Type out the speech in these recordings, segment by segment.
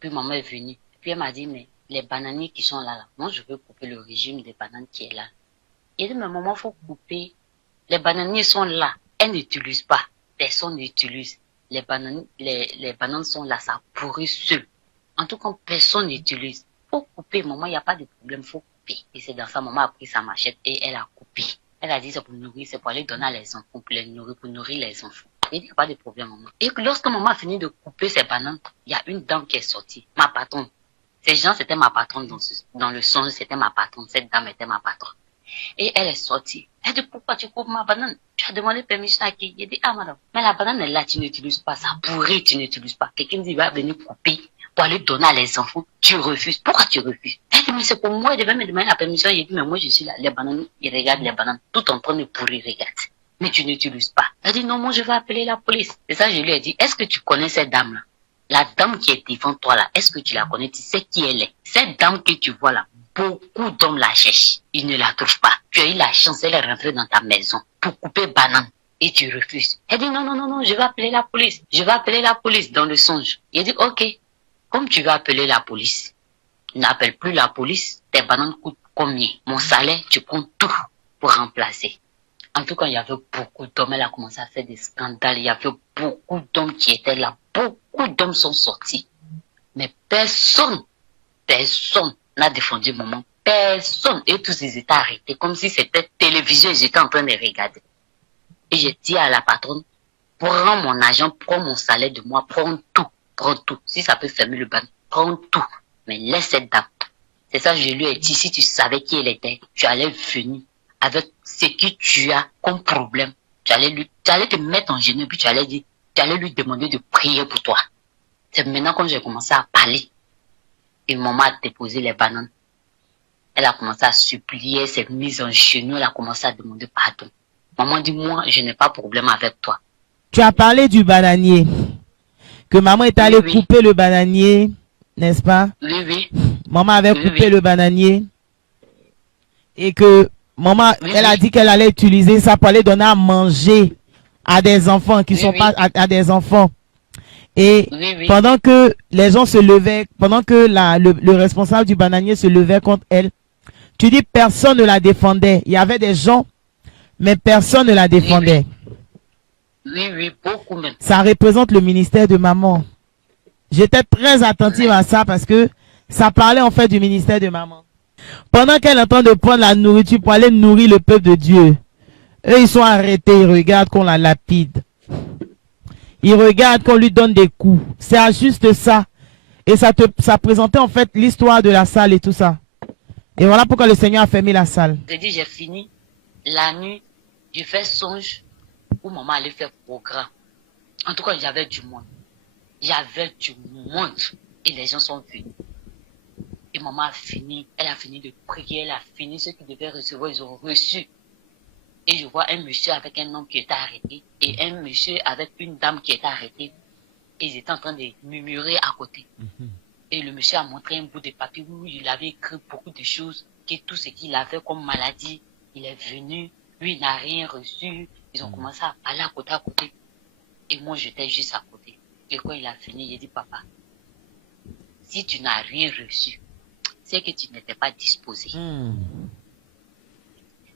Puis maman est venue. Puis elle m'a dit, mais les bananiers qui sont là, moi je veux couper le régime des bananes qui est là. Il dit, mais maman, il faut couper. Les bananiers sont là. Elles n'utilisent pas. Personne n'utilise. Les bananes sont là, ça pourrit seul. En tout cas, personne n'utilise. Faut couper, maman, il n'y a pas de problème, faut couper. Et c'est dans ça, maman a pris sa machette et elle a coupé. Elle a dit, c'est pour nourrir, c'est pour aller donner à les enfants, pour les nourrir, pour nourrir les enfants. Il n'y a pas de problème, maman. Et lorsque maman a fini de couper ses bananes, il y a une dame qui est sortie, ma patronne. Ces gens, c'était ma patronne dans le songe, c'était ma patronne. Cette dame était ma patronne. Et elle est sortie. Elle dit, pourquoi tu coupes ma banane? Tu as demandé permission à qui? Il dit, ah madame, mais la banane est là, tu n'utilises pas. Ça pourrit, tu n'utilises pas. Quelqu'un dit, il va venir couper pour aller donner à les enfants. Tu refuses. Pourquoi tu refuses? Elle dit, mais c'est pour moi, il devait me demander la permission. Il dit, mais moi je suis là, les bananes, il regarde les bananes, tout en train de pourrir, regarde. Mais tu n'utilises pas. Elle dit, non, moi je vais appeler la police. Et ça, je lui ai dit, est-ce que tu connais cette dame-là? La dame qui est devant toi là, est-ce que tu la connais? Tu sais qui elle est? Cette dame que tu vois là, beaucoup d'hommes la cherchent. Ils ne la trouvent pas. Tu as eu la chance, elle est rentrée dans ta maison pour couper banane. Et tu refuses. Elle dit non, non, non, non, je vais appeler la police. Je vais appeler la police dans le songe. Il dit ok, comme tu vas appeler la police, n'appelle plus la police. Tes bananes coûtent combien? Mon salaire, tu prends tout pour remplacer. En tout cas, il y avait beaucoup d'hommes. Elle a commencé à faire des scandales. Il y avait beaucoup d'hommes qui étaient là. Beaucoup d'hommes sont sortis. Mais personne n'a défendu maman. Personne. Et tous ils étaient arrêtés. Comme si c'était télévision. Ils étaient en train de regarder. Et j'ai dit à la patronne, prends mon argent, prends mon salaire de moi, prends tout. Prends tout. Si ça peut fermer le ban, prends tout. Mais laisse cette dame. C'est ça que je lui ai dit. Si tu savais qui elle était, tu allais venir avec ce que tu as comme problème. Tu allais te mettre en genoux, puis tu allais lui demander de prier pour toi. C'est maintenant quand j'ai commencé à parler. Et maman a déposé les bananes. Elle a commencé à supplier, elle s'est mise en genoux, elle a commencé à demander pardon. Maman dit, moi, je n'ai pas de problème avec toi. Tu as parlé du bananier. Que maman est allée couper le bananier, n'est-ce pas? Oui, oui. Maman avait coupé le bananier. Et que maman, elle a dit qu'elle allait utiliser ça pour aller donner à manger à des enfants qui sont pas à des enfants. Et pendant que les gens se levaient, pendant que le responsable du bananier se levait contre elle, tu dis personne ne la défendait. Il y avait des gens, mais personne ne la défendait. Oui, beaucoup même. Ça représente le ministère de maman. J'étais très attentive à ça parce que ça parlait en fait du ministère de maman. Pendant qu'elle est en train de prendre la nourriture pour aller nourrir le peuple de Dieu, eux ils sont arrêtés, ils regardent qu'on la lapide. Ils regardent qu'on lui donne des coups. C'est juste ça. Et ça présentait en fait l'histoire de la salle et tout ça. Et voilà pourquoi le Seigneur a fermé la salle. J'ai dit, j'ai fini. La nuit, j'ai fait songe où maman allait faire programme. En tout cas, il y avait du monde. Il y avait du monde. Et les gens sont venus. Et maman a fini. Elle a fini de prier. Elle a fini. Ceux qui devaient recevoir, ils ont reçu. Et je vois un monsieur avec un homme qui était arrêté. Et un monsieur avec une dame qui était arrêtée. Et ils étaient en train de murmurer à côté. Et le monsieur a montré un bout de papier où il avait écrit beaucoup de choses. Que tout ce qu'il avait comme maladie, il est venu. Lui, il n'a rien reçu. Ils ont commencé à parler à côté. Et moi, j'étais juste à côté. Et quand il a fini, il a dit, papa, si tu n'as rien reçu, c'est que tu n'étais pas disposé.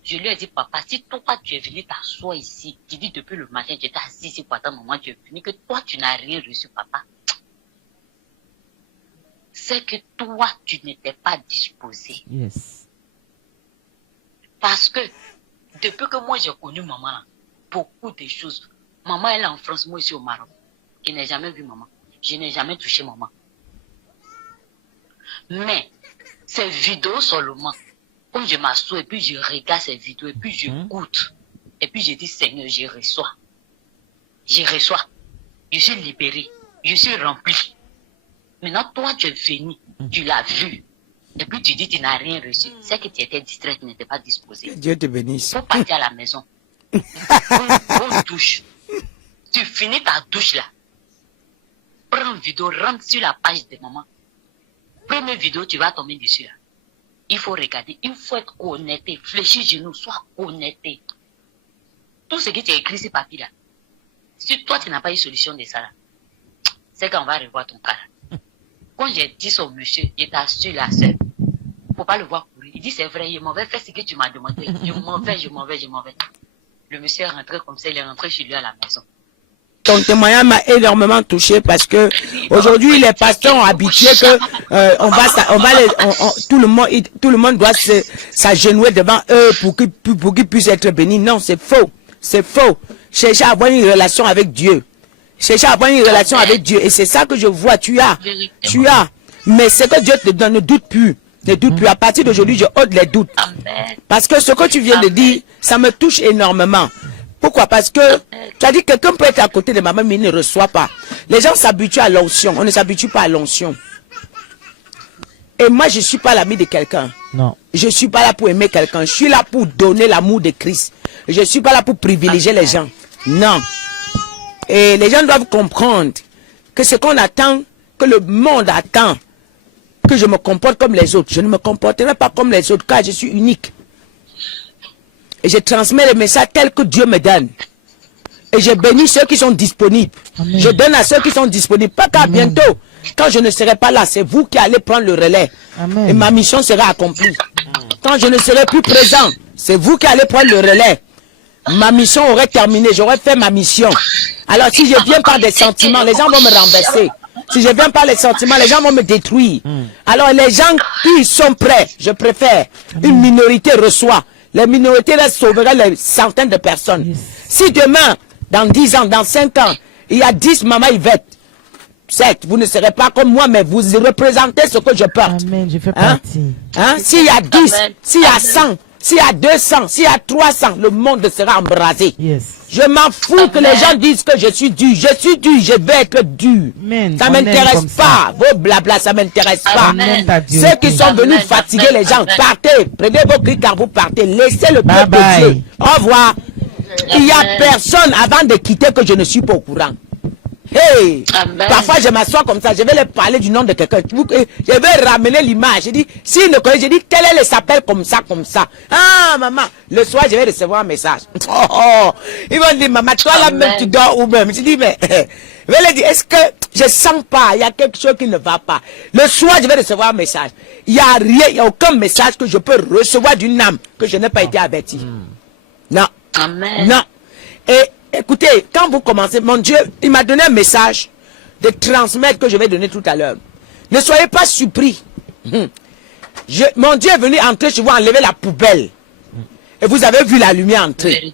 Je lui ai dit, papa, si toi, tu es venu t'asseoir ici, tu dis depuis le matin, tu étais assis ici pour attendre maman, tu es venu, que toi, tu n'as rien reçu, papa. C'est que toi, tu n'étais pas disposé. Yes. Parce que, depuis que moi, j'ai connu maman, beaucoup de choses. Maman, elle est en France, moi, ici au Maroc. Je n'ai jamais vu maman. Je n'ai jamais touché maman. Mais, ces vidéos seulement, comme je m'assois et puis je regarde ces vidéos et puis j'écoute. Et puis je dis, Seigneur, je reçois. Je reçois. Je suis libéré. Je suis rempli. Maintenant, toi, tu es venu. Tu l'as vu. Et puis tu dis, tu n'as rien reçu. C'est que tu étais distrait, tu n'étais pas disposé. Dieu te bénisse. Il faut partir à la maison. Bonne douche. Tu finis ta douche là. Prends une vidéo, rentre sur la page de maman. Première vidéo, tu vas tomber dessus là. Il faut regarder, il faut être connecté. Fléchis genoux, sois connecté. Tout ce que tu as écrit sur papier là. Si toi tu n'as pas eu solution de ça là, c'est qu'on va revoir ton cas là. Quand j'ai dit au monsieur, je t'assure la sœur, faut pas le voir courir. Il dit, c'est vrai, je m'en vais faire ce que tu m'as demandé. Je m'en vais. Le monsieur est rentré comme ça, il est rentré chez lui à la maison. Ton témoignage m'a énormément touché parce que aujourd'hui les pasteurs ont habitué que tout le monde doit s'agenouiller devant eux pour qu'ils puissent être bénis. Non, c'est faux. C'est faux. Cherchez à avoir une relation avec Dieu. Cherchez à avoir une relation avec Dieu. Et c'est ça que je vois. Tu as. Mais ce que Dieu te donne, ne doute plus. Ne doute plus. À partir d'aujourd'hui, je ôte les doutes. Parce que ce que tu viens de dire, ça me touche énormément. Pourquoi? Parce que tu as dit que quelqu'un peut être à côté de maman, mais il ne reçoit pas. Les gens s'habituent à l'onction. On ne s'habitue pas à l'onction. Et moi, je ne suis pas l'ami de quelqu'un. Non. Je ne suis pas là pour aimer quelqu'un. Je suis là pour donner l'amour de Christ. Je ne suis pas là pour privilégier les gens. Non. Et les gens doivent comprendre que ce qu'on attend, que le monde attend, que je me comporte comme les autres. Je ne me comporterai pas comme les autres, car je suis unique. Et je transmets les messages tels que Dieu me donne. Et je bénis ceux qui sont disponibles. Amen. Je donne à ceux qui sont disponibles. Pas qu'à bientôt, quand je ne serai pas là, c'est vous qui allez prendre le relais. Amen. Et ma mission sera accomplie. Quand je ne serai plus présent, c'est vous qui allez prendre le relais. Ma mission aurait terminé, j'aurais fait ma mission. Alors si je viens par des sentiments, les gens vont me renverser. Si je viens par les sentiments, les gens vont me détruire. Alors les gens qui sont prêts, je préfère, une minorité reçoit. Les minorités là sauveraient les centaines de personnes. Si demain, dans 10 ans, dans 5 ans, il y a 10 mamans Yvette, certes, vous ne serez pas comme moi, mais vous représentez ce que je porte. Amen, je fais partie. S'il y a 10, s'il y a 100, s'il y a 200, s'il y a 300, le monde sera embrasé. Je m'en fous que les gens disent que je suis dur. Je suis dur, je vais être dur. Ça ne m'intéresse pas. Vos blabla, ça ne m'intéresse pas. Ceux qui sont venus fatiguer les gens, partez. Prenez vos cris car vous partez. Laissez le peuple de Dieu. Au revoir. Il n'y a personne avant de quitter que je ne suis pas au courant. Hey, parfois je m'assois comme ça, je vais leur parler du nom de quelqu'un. Je vais ramener l'image. Je dis, s'ils ne connaissent, je dis, tel elle s'appelle comme ça, comme ça. Ah, maman, le soir, je vais recevoir un message. Ils vont dire, maman, toi là même, tu dors ou même. Je dis, mais, je vais leur dire, est-ce que je sens pas, il y a quelque chose qui ne va pas. Le soir, je vais recevoir un message. Il n'y a rien, il n'y a aucun message que je peux recevoir d'une âme que je n'ai pas été averti. Non. Amen. Non. Et écoutez, quand vous commencez, mon Dieu, il m'a donné un message de transmettre que je vais donner tout à l'heure. Ne soyez pas surpris. Mon Dieu est venu entrer chez vous, enlever la poubelle. Et vous avez vu la lumière entrer.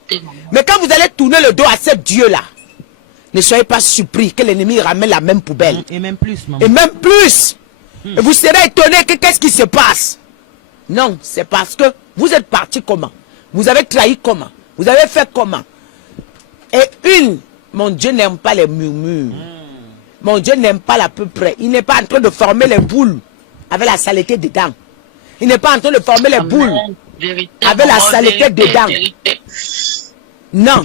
Mais quand vous allez tourner le dos à ce Dieu-là, ne soyez pas surpris que l'ennemi ramène la même poubelle. Et même plus, maman. Et même plus. Et vous serez étonné que qu'est-ce qui se passe. Non, c'est parce que vous êtes parti comment? Vous avez trahi comment? Vous avez fait comment? Et mon Dieu n'aime pas les murmures. Mon Dieu n'aime pas l'à peu près. Il n'est pas en train de former les boules avec la saleté dedans. Il n'est pas en train de former les boules avec la saleté dedans. Non.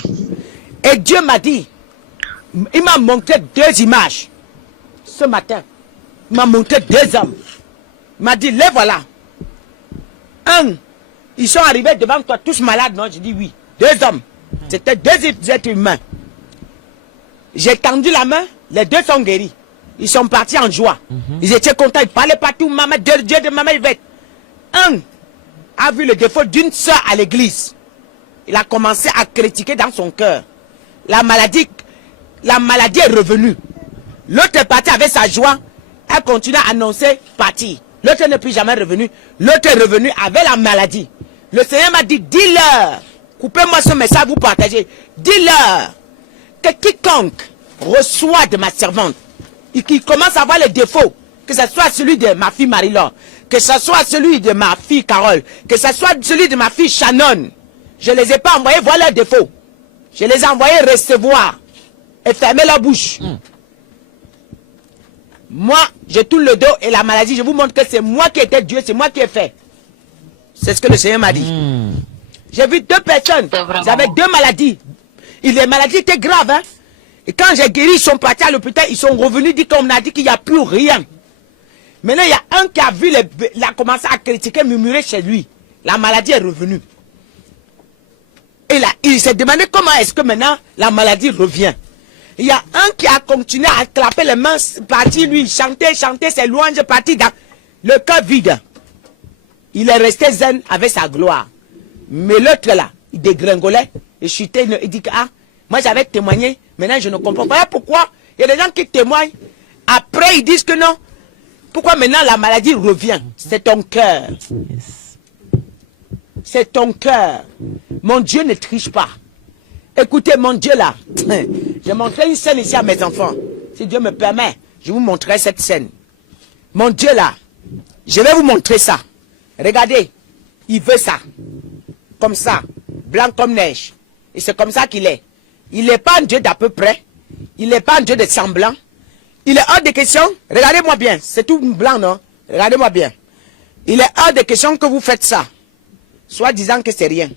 Et Dieu m'a dit, il m'a montré 2 images ce matin. Il m'a montré 2 hommes. Il m'a dit, les voilà. Ils sont arrivés devant toi tous malades. Non, j'ai dit oui. 2 hommes. C'était 2 êtres humains. J'ai tendu la main, les 2 sont guéris. Ils sont partis en joie. Ils étaient contents, ils parlaient partout. Maman, Dieu de maman Yvette. Un a vu le défaut d'une soeur à l'église. Il a commencé à critiquer dans son cœur. La maladie est revenue. L'autre est parti avec sa joie. Elle continue à annoncer partir. L'autre n'est plus jamais revenu. L'autre est revenu avec la maladie. Le Seigneur m'a dit, dis-leur. Coupez-moi ce message, vous partagez. Dis-leur que quiconque reçoit de ma servante et qui commence à voir les défauts, que ce soit celui de ma fille Marie-Laure, que ce soit celui de ma fille Carole, que ce soit celui de ma fille Shannon, je ne les ai pas envoyés voir leurs défauts. Je les ai envoyés recevoir et fermer leur bouche. Moi, je tourne le dos et la maladie, je vous montre que c'est moi qui étais Dieu, c'est moi qui ai fait. C'est ce que le Seigneur m'a dit. J'ai vu 2 personnes, ils avaient 2 maladies. Et les maladies étaient graves. Hein? Et quand j'ai guéri, ils sont partis à l'hôpital, ils sont revenus, dit qu'on a dit qu'il n'y a plus rien. Maintenant, il y a un qui a vu, il a commencé à critiquer, murmurer chez lui. La maladie est revenue. Et là, il s'est demandé comment est-ce que maintenant la maladie revient. Il y a un qui a continué à clapper les mains, parti lui, chanter ses louanges, parti dans le cœur vide. Il est resté zen avec sa gloire. Mais l'autre là, il dégringolait, il chutait, il dit que ah, moi j'avais témoigné, maintenant je ne comprends pas. Pourquoi il y a des gens qui témoignent, après ils disent que non. Pourquoi maintenant la maladie revient? C'est ton cœur. Yes. C'est ton cœur. Mon Dieu ne triche pas. Écoutez, mon Dieu là, je montrerai une scène ici à mes enfants. Si Dieu me permet, je vous montrerai cette scène. Mon Dieu là, je vais vous montrer ça. Regardez, il veut ça. Comme ça, blanc comme neige. Et c'est comme ça qu'il est. Il n'est pas un Dieu d'à peu près. Il n'est pas un Dieu de semblant. Il est hors de question. Regardez-moi bien. C'est tout blanc, non? Regardez-moi bien. Il est hors de question que vous faites ça. Soit disant que c'est rien.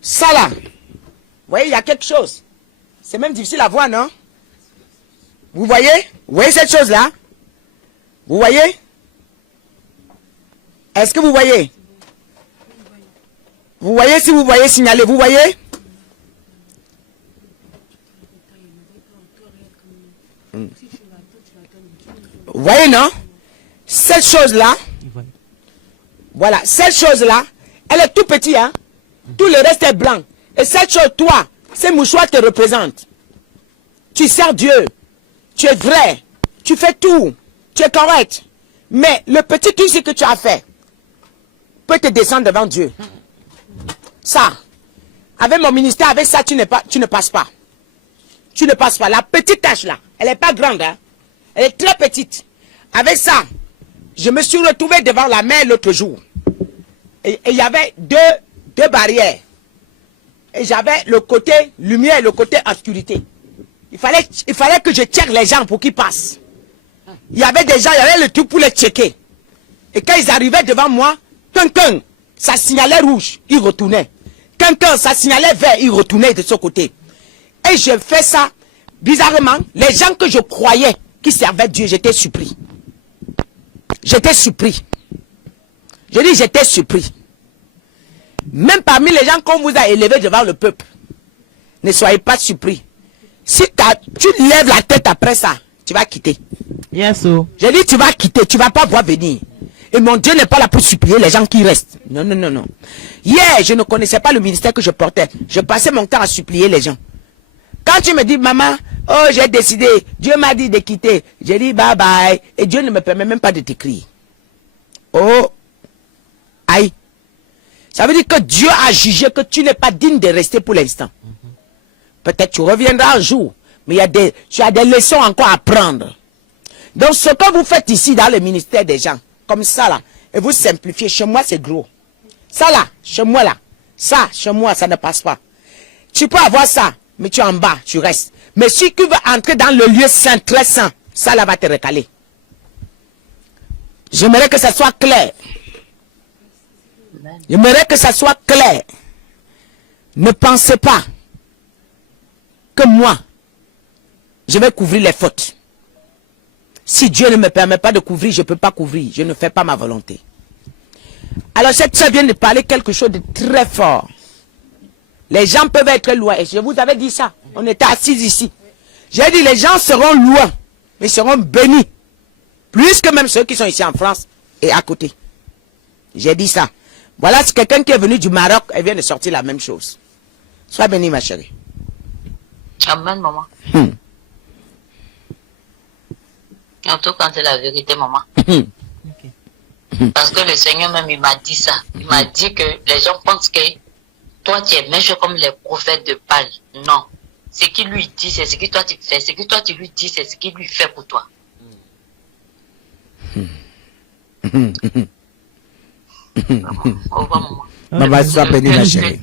Ça là. Vous voyez, il y a quelque chose. C'est même difficile à voir, non? Vous voyez? Vous voyez cette chose-là? Vous voyez? Est-ce que vous voyez? Vous voyez, si vous voyez, signalez. Vous voyez? Vous voyez, non? Cette chose-là, voilà, cette chose-là, elle est tout petite, hein? Tout le reste est blanc. Et cette chose, toi, ces mouchoirs te représentent. Tu sers Dieu. Tu es vrai. Tu fais tout. Tu es correct. Mais le petit truc que tu as fait peut te descendre devant Dieu. Ça, avec mon ministère, avec ça, tu ne passes pas. Tu ne passes pas. La petite tâche là, elle n'est pas grande, hein? Elle est très petite. Avec ça, je me suis retrouvé devant la mer l'autre jour. Et il y avait deux barrières. Et j'avais le côté lumière et le côté obscurité. Il fallait que je check les gens pour qu'ils passent. Il y avait des gens, il y avait le truc pour les checker. Et quand ils arrivaient devant moi, quelqu'un, ça signalait rouge, ils retournaient. Quelqu'un, ça signalait vert, ils retournaient de ce côté. Et je fais ça, bizarrement, les gens que je croyais qui servaient Dieu, j'étais surpris. J'étais surpris. Je dis, j'étais surpris. Même parmi les gens qu'on vous a élevés devant le peuple, ne soyez pas surpris. Si tu lèves la tête après ça, tu vas quitter. Yes, oh. Je dis, tu vas quitter, tu ne vas pas voir venir. Et mon Dieu n'est pas là pour supplier les gens qui restent. Non, non, non, non. Hier, je ne connaissais pas le ministère que je portais. Je passais mon temps à supplier les gens. Quand tu me dis, maman, oh, j'ai décidé, Dieu m'a dit de quitter. J'ai dit, bye bye. Et Dieu ne me permet même pas de t'écrire. Oh, aïe. Ça veut dire que Dieu a jugé que tu n'es pas digne de rester pour l'instant. Peut-être tu reviendras un jour, mais tu as des leçons encore à prendre. Donc ce que vous faites ici dans le ministère des gens, comme ça là, et vous simplifiez, chez moi c'est gros. Ça là, chez moi là, ça, chez moi ça ne passe pas. Tu peux avoir ça, mais tu es en bas, tu restes. Mais si tu veux entrer dans le lieu saint, très saint, ça là va te recaler. J'aimerais que ça soit clair. J'aimerais que ça soit clair. Ne pensez pas que moi, je vais couvrir les fautes. Si Dieu ne me permet pas de couvrir, je ne peux pas couvrir. Je ne fais pas ma volonté. Alors cette soeur vient de parler quelque chose de très fort. Les gens peuvent être loin. Et je vous avais dit ça. On était assis ici. J'ai dit les gens seront loin, mais seront bénis. Plus que même ceux qui sont ici en France et à côté. J'ai dit ça. Voilà, c'est quelqu'un qui est venu du Maroc, elle vient de sortir la même chose. Sois bénie, ma chérie. Amen, maman. En tout cas, c'est la vérité, maman. Parce que le Seigneur même, il m'a dit ça. Il m'a dit que les gens pensent que toi, tu es méchant comme les prophètes de Baal. Non. Ce qu'il lui dit, c'est ce que toi tu fais. Ce que toi tu lui dis, c'est ce qu'il lui fait pour toi. Au revoir, maman. Maman, sois bénie, ma chérie.